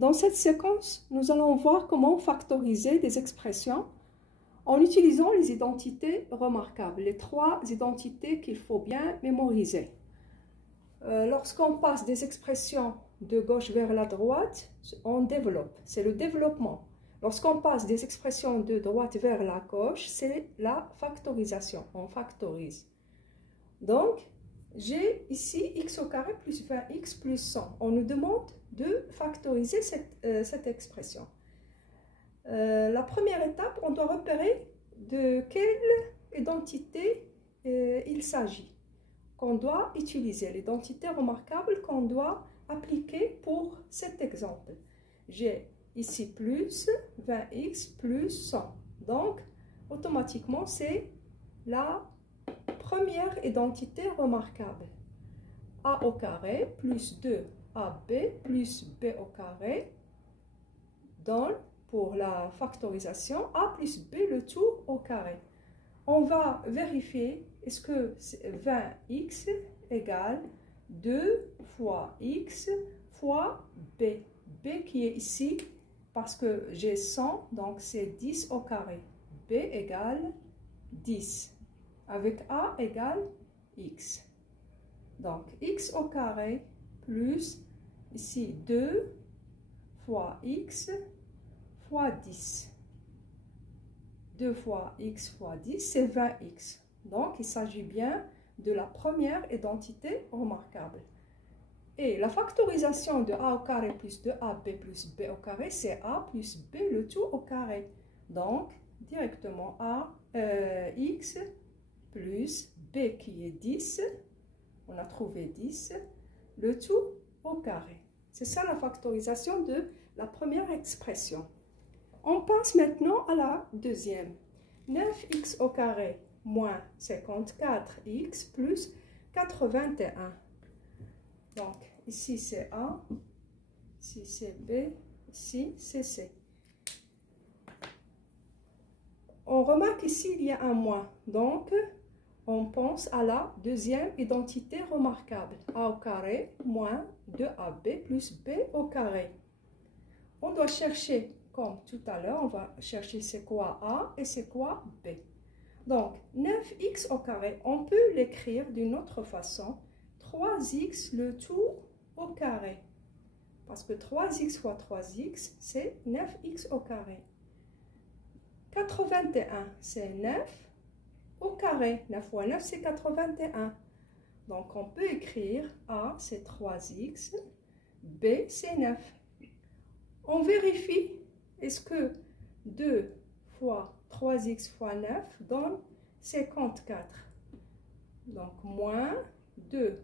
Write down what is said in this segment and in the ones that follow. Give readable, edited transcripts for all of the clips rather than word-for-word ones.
Dans cette séquence, nous allons voir comment factoriser des expressions en utilisant les identités remarquables, les trois identités qu'il faut bien mémoriser. Lorsqu'on passe des expressions de gauche vers la droite, on développe, c'est le développement. Lorsqu'on passe des expressions de droite vers la gauche, c'est la factorisation, on factorise. Donc, j'ai ici x au carré plus 20x plus 100. On nous demande de factoriser cette expression. La première étape, on doit repérer de quelle identité il s'agit, qu'on doit utiliser, l'identité remarquable qu'on doit appliquer pour cet exemple. J'ai ici plus 20x plus 100. Donc, automatiquement, c'est la première identité remarquable. A au carré plus 2ab plus b au carré donne, pour la factorisation, a plus b le tout au carré. On va vérifier, est-ce que 20x égale 2 fois x fois b. b qui est ici, parce que j'ai 100, donc c'est 10 au carré. b égale 10. Avec a égale x. Donc, x au carré plus, ici, 2 fois x fois 10. 2 fois x fois 10, c'est 20x. Donc, il s'agit bien de la première identité remarquable. Et la factorisation de a au carré plus 2ab plus b au carré, c'est a plus b le tout au carré. Donc, directement a x plus b qui est 10, on a trouvé 10, le tout au carré. C'est ça la factorisation de la première expression. On passe maintenant à la deuxième. 9x au carré moins 54x plus 81. Donc, ici c'est A, ici c'est B, ici c'est C. On remarque ici il y a un moins, donc on pense à la deuxième identité remarquable. A au carré moins 2ab plus b au carré. On doit chercher, comme tout à l'heure, on va chercher c'est quoi A et c'est quoi B. Donc, 9x au carré, on peut l'écrire d'une autre façon. 3x le tout au carré. Parce que 3x fois 3x, c'est 9x au carré. 81, c'est 9 au carré. 9 fois 9, c'est 81. Donc, on peut écrire A, c'est 3x, B, c'est 9. On vérifie, est-ce que 2 fois 3x fois 9 donne 54. Donc, moins 2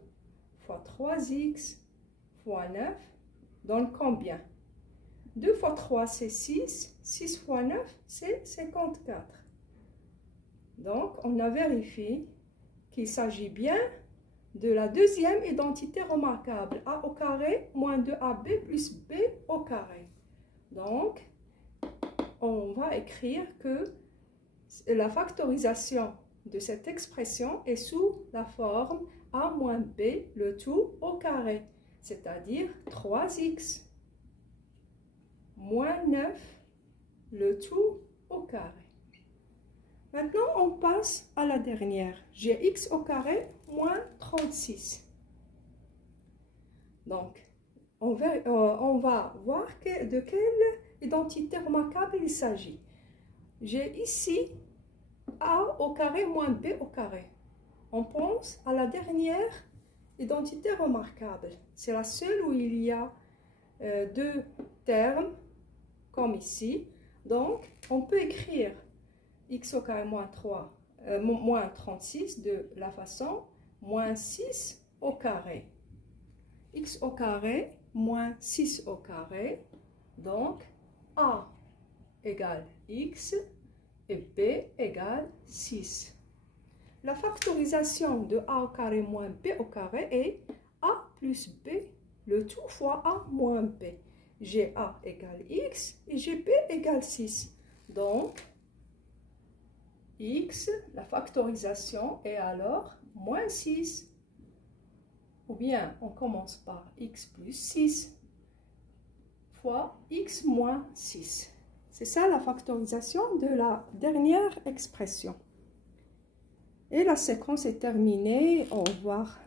fois 3x fois 9 donne combien? 2 fois 3, c'est 6. 6 fois 9, c'est 54. Donc, on a vérifié qu'il s'agit bien de la deuxième identité remarquable. A au carré moins 2ab plus b au carré. Donc, on va écrire que la factorisation de cette expression est sous la forme a moins b le tout au carré, c'est-à-dire 3x moins 9 le tout au carré. Maintenant, on passe à la dernière. J'ai x au carré moins 36. Donc, on va voir de quelle identité remarquable il s'agit. J'ai ici a au carré moins b au carré. On pense à la dernière identité remarquable. C'est la seule où il y a deux termes, comme ici. Donc, on peut écrire x au carré moins 36 de la façon moins 6 au carré. X au carré moins 6 au carré. Donc, A égale x et b égale 6. La factorisation de a au carré moins b au carré est a plus b le tout fois a moins b. J'ai a égale x et j'ai b égale 6. Donc, x, la factorisation est alors moins 6. Ou bien, on commence par x plus 6 fois x moins 6. C'est ça la factorisation de la dernière expression. Et la séquence est terminée. Au revoir.